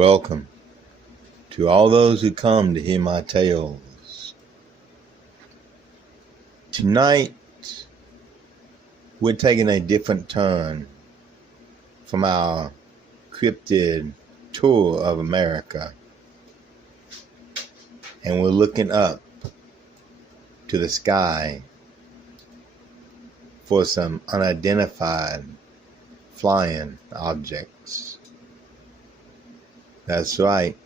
Welcome to all those who come to hear my tales. Tonight, we're taking a different turn from our cryptid tour of America. And we're looking up to the sky for some unidentified flying objects. That's right.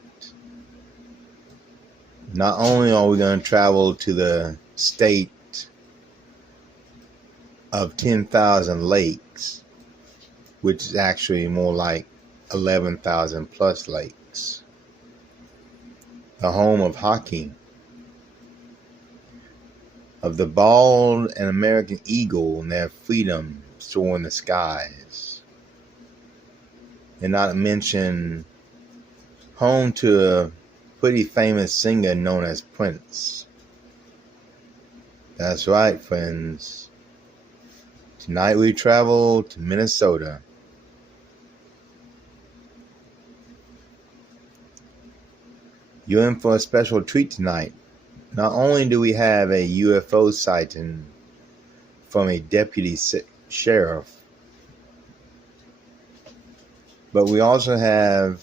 Not only are we going to travel to the state of 10,000 lakes, which is actually more like 11,000 plus lakes, the home of hockey, of the bald and American eagle and their freedom soaring the skies, and not to mention home to a pretty famous singer known as Prince. That's right, friends. Tonight we travel to Minnesota. You're in for a special treat tonight. Not only do we have a UFO sighting from a deputy sheriff, but we also have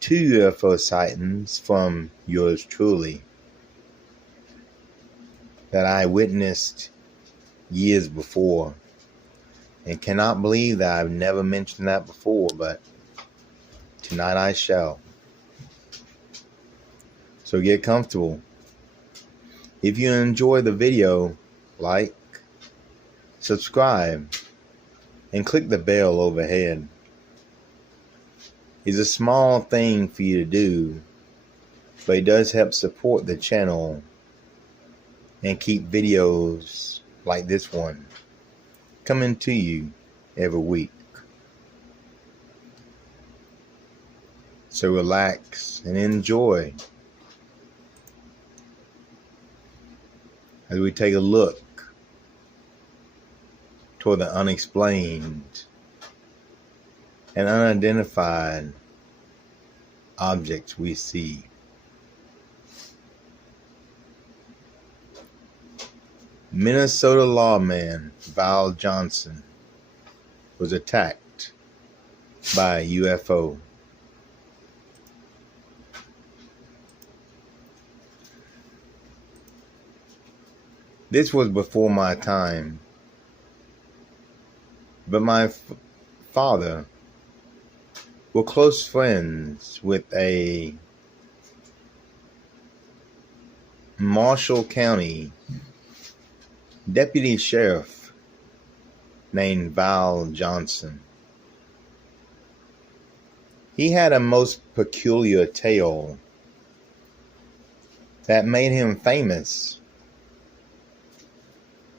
2 UFO sightings from yours truly that I witnessed years before, and cannot believe that I've never mentioned that before, but tonight I shall. So get comfortable. If you enjoy the video, like, subscribe, and click the bell overhead. It's a small thing for you to do, but it does help support the channel and keep videos like this one coming to you every week. So relax and enjoy as we take a look toward the unexplained and unidentified objects we see. Minnesota lawman Val Johnson was attacked by a UFO. This was before my time, but my father were close friends with a Marshall County deputy sheriff named Val Johnson. He had a most peculiar tale that made him famous,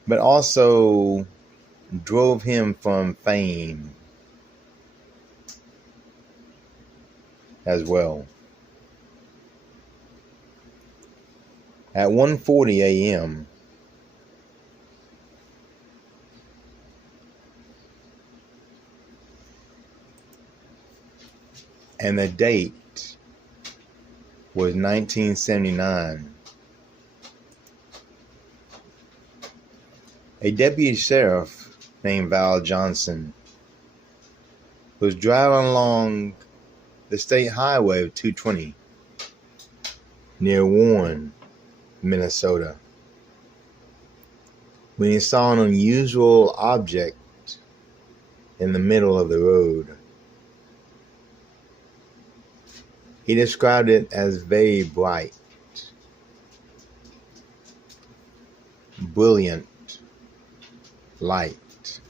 but also drove him from fame as well. At 1:40 a.m., and the date was 1979, a deputy sheriff named Val Johnson was driving along the state highway of 220 near Warren, Minnesota, when he saw an unusual object in the middle of the road. He described it as very bright, brilliant light,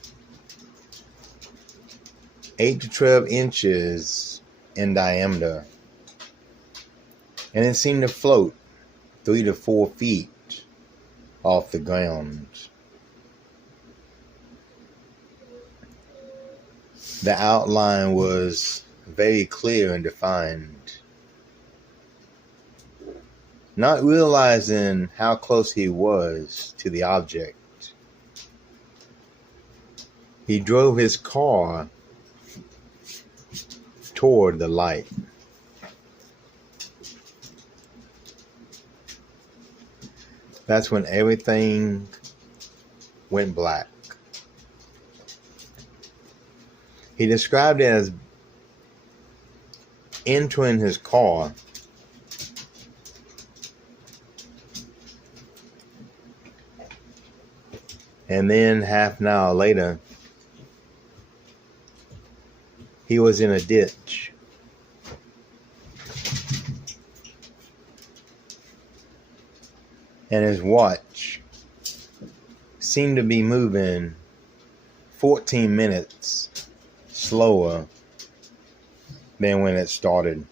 8 to 12 inches in diameter, and it seemed to float 3 to 4 feet off the ground. The outline was very clear and defined. Not realizing how close he was to the object, he drove his car toward the light. That's when everything went black. He described it as entering his car and then half an hour later he was in a ditch. And his watch seemed to be moving 14 minutes slower than when it started.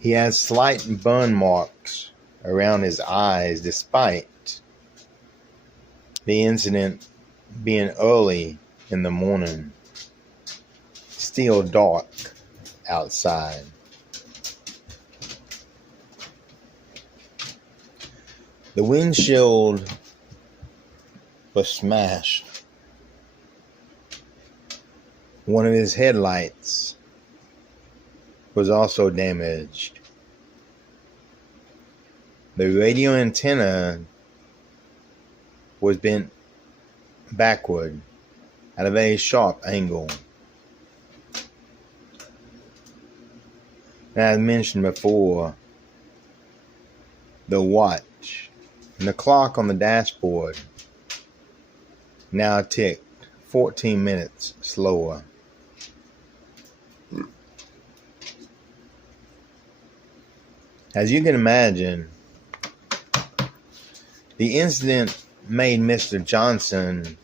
He had slight burn marks around his eyes despite the incident being early in the morning. Still dark outside. The windshield was smashed. One of his headlights was also damaged. The radio antenna was bent backward at a very sharp angle. And as mentioned before, the watch and the clock on the dashboard now ticked 14 minutes slower. As you can imagine, the incident made Mr. Johnson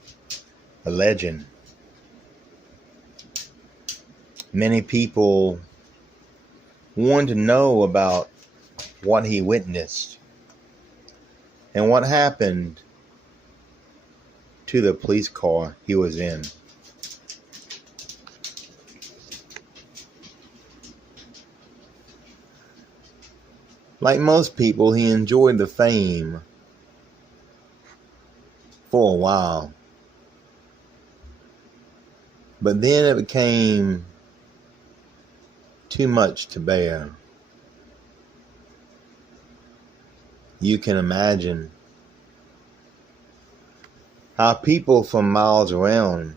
a legend. Many people wanted to know about what he witnessed and what happened to the police car he was in. Like most people, he enjoyed the fame for a while. But then it became too much to bear. You can imagine how people from miles around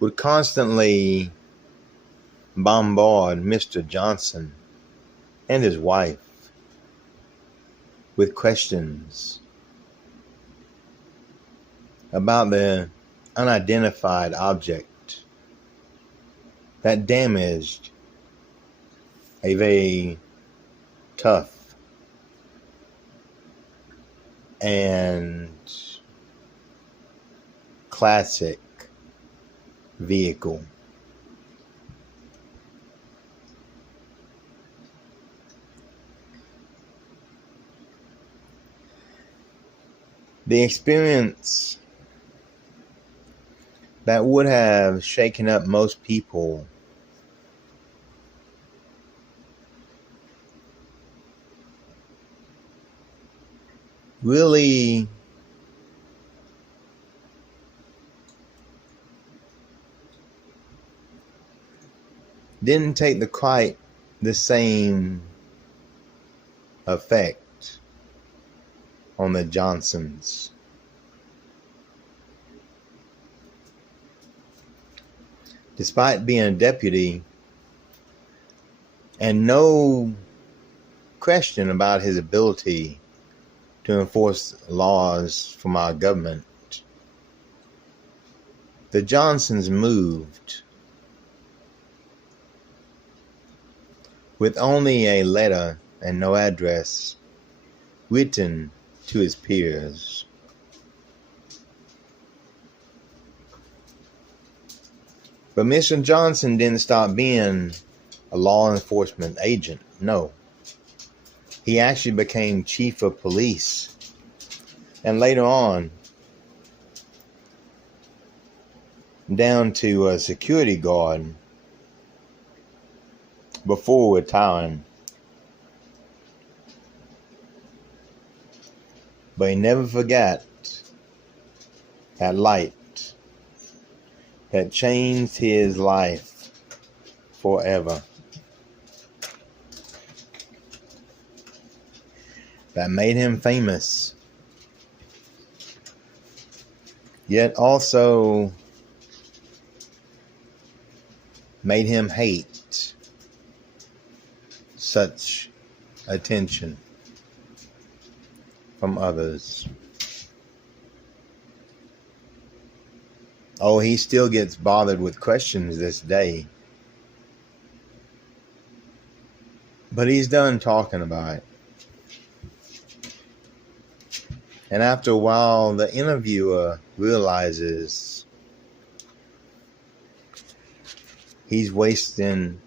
would constantly bombard Mr. Johnson and his wife with questions about the unidentified object that damaged a very tough and classic vehicle. The experience that would have shaken up most people really didn't take quite the same effect on the Johnsons. Despite being a deputy and no question about his ability to enforce laws from our government, the Johnsons moved with only a letter and no address written to his peers. But Mr. Johnson didn't stop being a law enforcement agent. No. He actually became chief of police. And later on, down to a security guard before retiring. But he never forgot that light that changed his life forever. That made him famous. Yet also made him hate such attention from others. Oh, he still gets bothered with questions this day. But he's done talking about it. And after a while, the interviewer realizes he's wasting,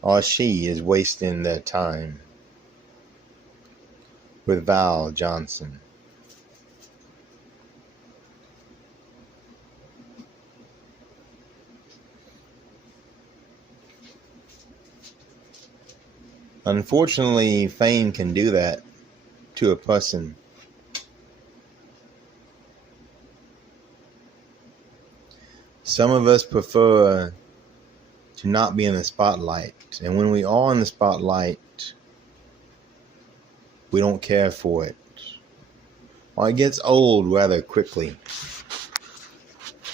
or she is wasting their time with Val Johnson. Unfortunately, fame can do that to a person. Some of us prefer to not be in the spotlight. And when we are in the spotlight, we don't care for it. Or it gets old rather quickly.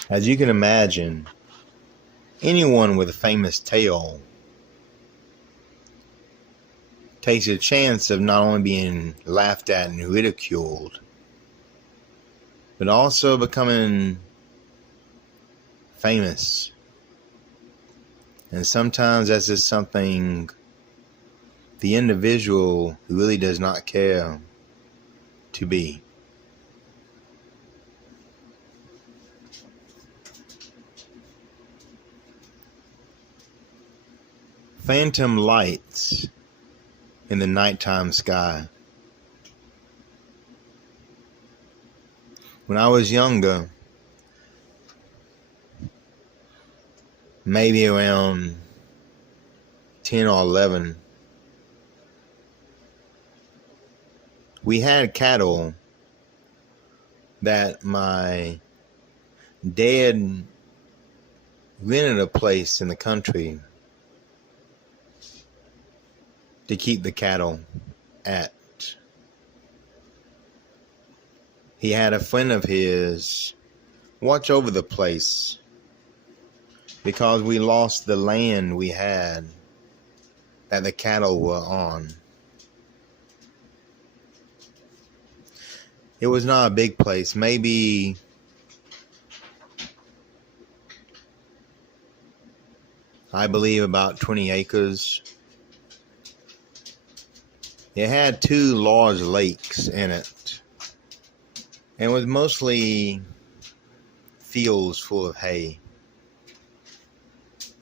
As you can imagine, anyone with a famous tale takes a chance of not only being laughed at and ridiculed, but also becoming famous. And sometimes that's just something the individual really does not care to be. Phantom lights in the nighttime sky. When I was younger, maybe around 10 or 11, we had cattle that my dad rented a place in the country to keep the cattle at. He had a friend of his watch over the place because we lost the land we had that the cattle were on. It was not a big place, maybe I believe about 20 acres. It had 2 large lakes in it, and it was mostly fields full of hay,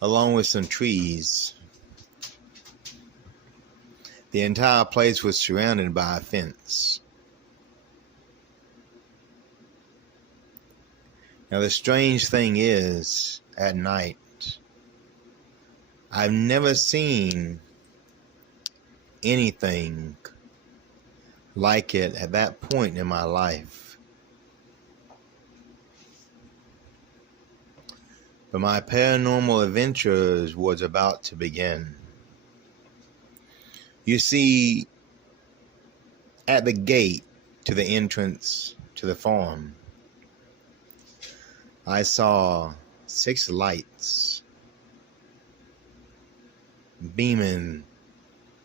along with some trees. The entire place was surrounded by a fence. Now the strange thing is, at night, I've never seen anything like it at that point in my life. But my paranormal adventures was about to begin. You see, at the gate to the entrance to the farm, I saw 6 lights beaming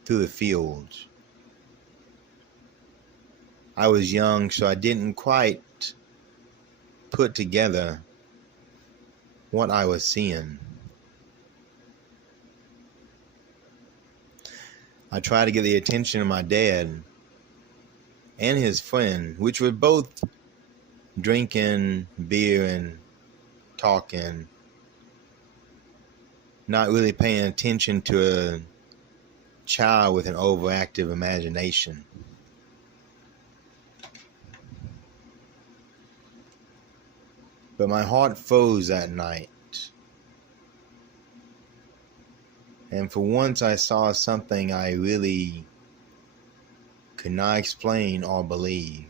through the fields. I was young, so I didn't quite put together what I was seeing. I tried to get the attention of my dad and his friend, which were both drinking beer and talking, not really paying attention to a child with an overactive imagination. But my heart froze that night. And for once I saw something I really could not explain or believe.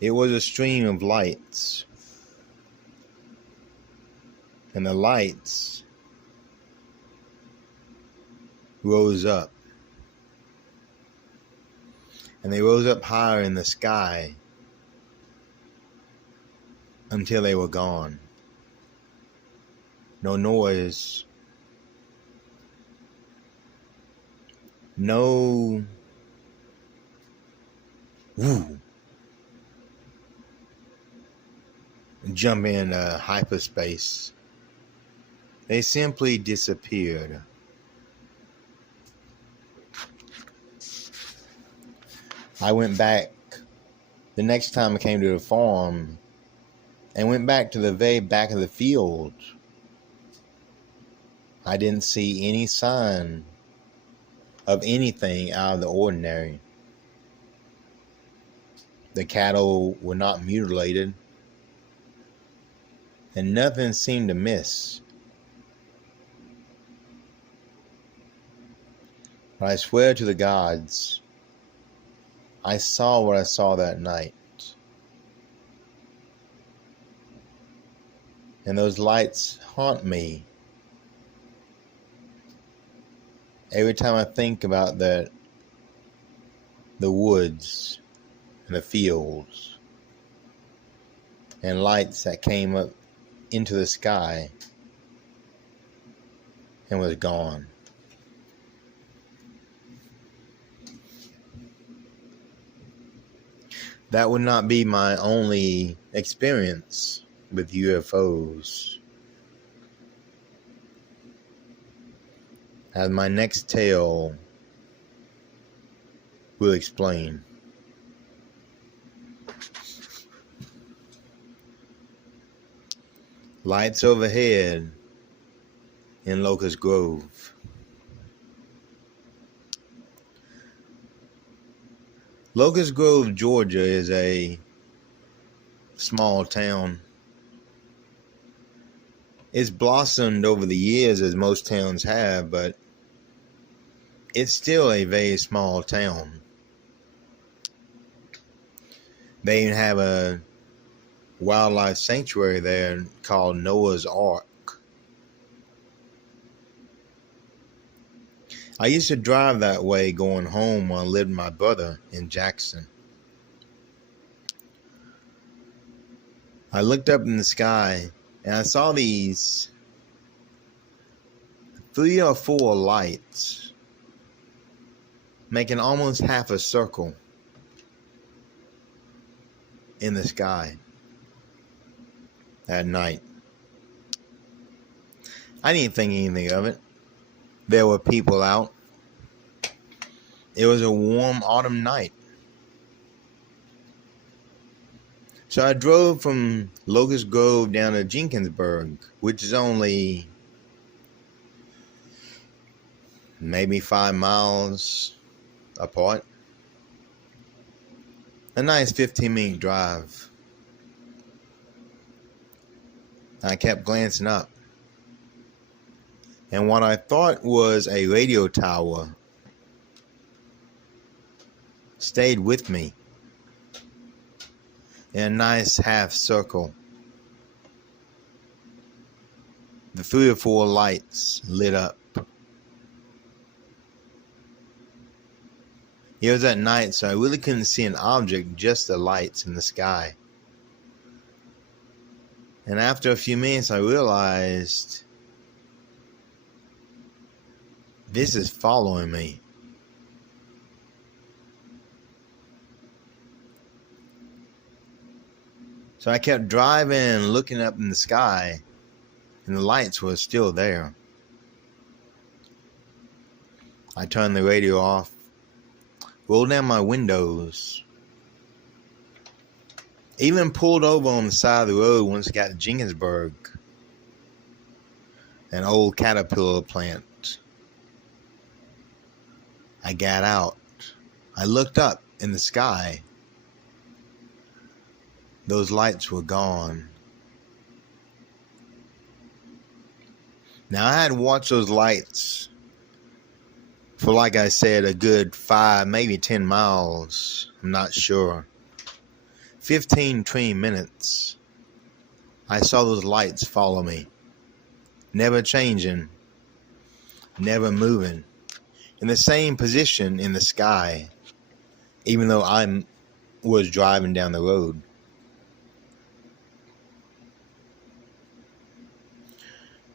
It was a stream of lights And the lights rose up. And they rose up higher in the sky until they were gone. No noise. No woo. Jump into hyperspace. They simply disappeared. I went back the next time I came to the farm and went back to the very back of the field. I didn't see any sign of anything out of the ordinary. The cattle were not mutilated, and nothing seemed to miss. But I swear to the gods, I saw what I saw that night. And those lights haunt me every time I think about the woods and the fields and lights that came up into the sky and was gone. That would not be my only experience with UFOs. As my next tale will explain. Lights overhead in Locust Grove. Locust Grove, Georgia is a small town. It's blossomed over the years, as most towns have, but it's still a very small town. They even have a wildlife sanctuary there called Noah's Ark. I used to drive that way going home when I lived with my brother in Jackson. I looked up in the sky and I saw these 3 or 4 lights making almost half a circle in the sky at night. I didn't think anything of it. There were people out. It was a warm autumn night. So I drove from Locust Grove down to Jenkinsburg, which is only maybe 5 miles apart. A nice 15-minute drive. I kept glancing up. And what I thought was a radio tower stayed with me in a nice half circle. The 3 or 4 lights lit up. It was at night, so I really couldn't see an object, just the lights in the sky. And after a few minutes, I realized this is following me. So I kept driving and looking up in the sky, and the lights were still there. I turned the radio off, rolled down my windows, even pulled over on the side of the road once I got to Jenkinsburg, an old Caterpillar plant. I got out. I looked up in the sky. Those lights were gone. Now, I had watched those lights for, like I said, a good 5, maybe 10 miles. I'm not sure. 15, 20 minutes. I saw those lights follow me. never changing, never moving, in the same position in the sky, even though I was driving down the road.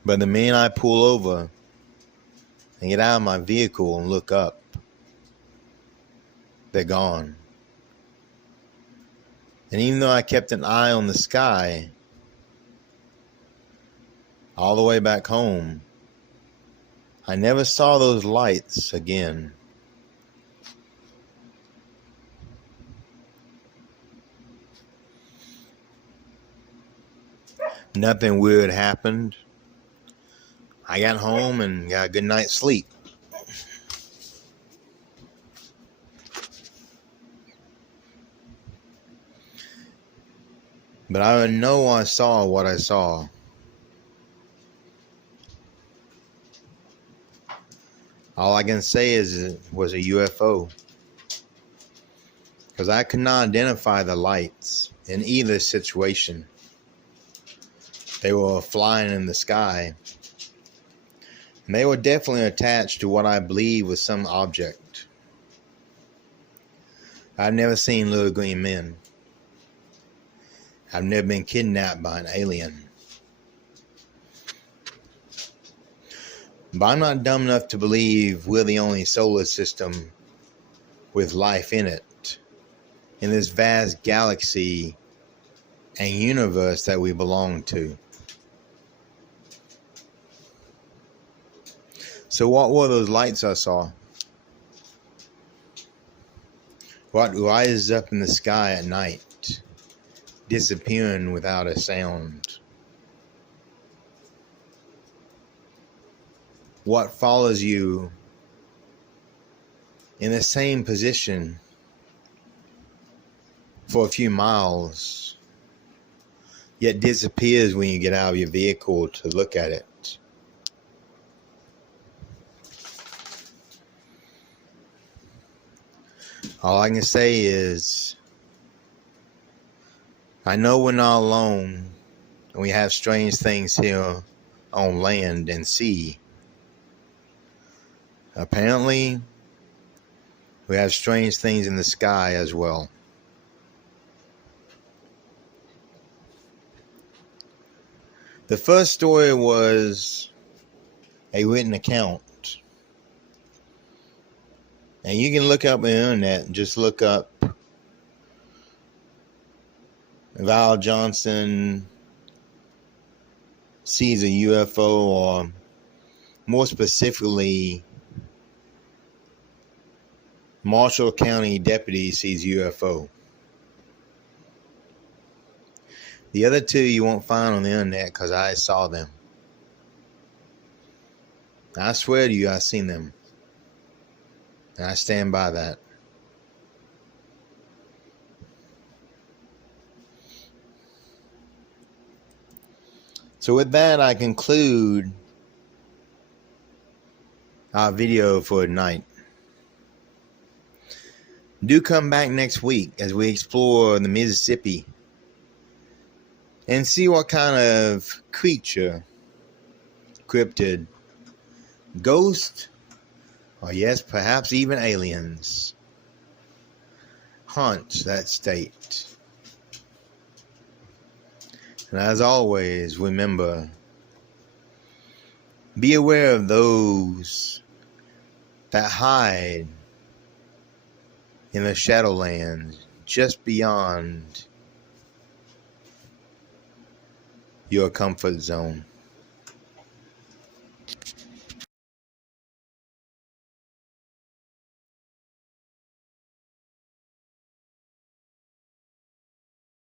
But the minute I pull over and get out of my vehicle and look up, they're gone. And even though I kept an eye on the sky all the way back home, I never saw those lights again. Nothing weird happened. I got home and got a good night's sleep. But I know I saw what I saw. All I can say is it was a UFO. Because I could not identify the lights in either situation. They were flying in the sky. And they were definitely attached to what I believe was some object. I've never seen little green men. I've never been kidnapped by an alien. But I'm not dumb enough to believe we're the only solar system with life in it, in this vast galaxy and universe that we belong to. So what were those lights I saw? What rises up in the sky at night, disappearing without a sound? What follows you in the same position for a few miles, yet disappears when you get out of your vehicle to look at it? All I can say is, I know we're not alone, and we have strange things here on land and sea. Apparently, we have strange things in the sky as well. The first story was a written account. And you can look up on the internet and just look up Val Johnson sees a UFO, or more specifically, Marshall County deputy sees UFO. The other two you won't find on the internet because I saw them. I swear to you, I've seen them. And I stand by that. So with that, I conclude our video for tonight. Do come back next week as we explore the Mississippi and see what kind of creature, cryptid, ghost, or yes, perhaps even aliens, haunts that state. And as always, remember, be aware of those that hide in the Shadowlands just beyond your comfort zone.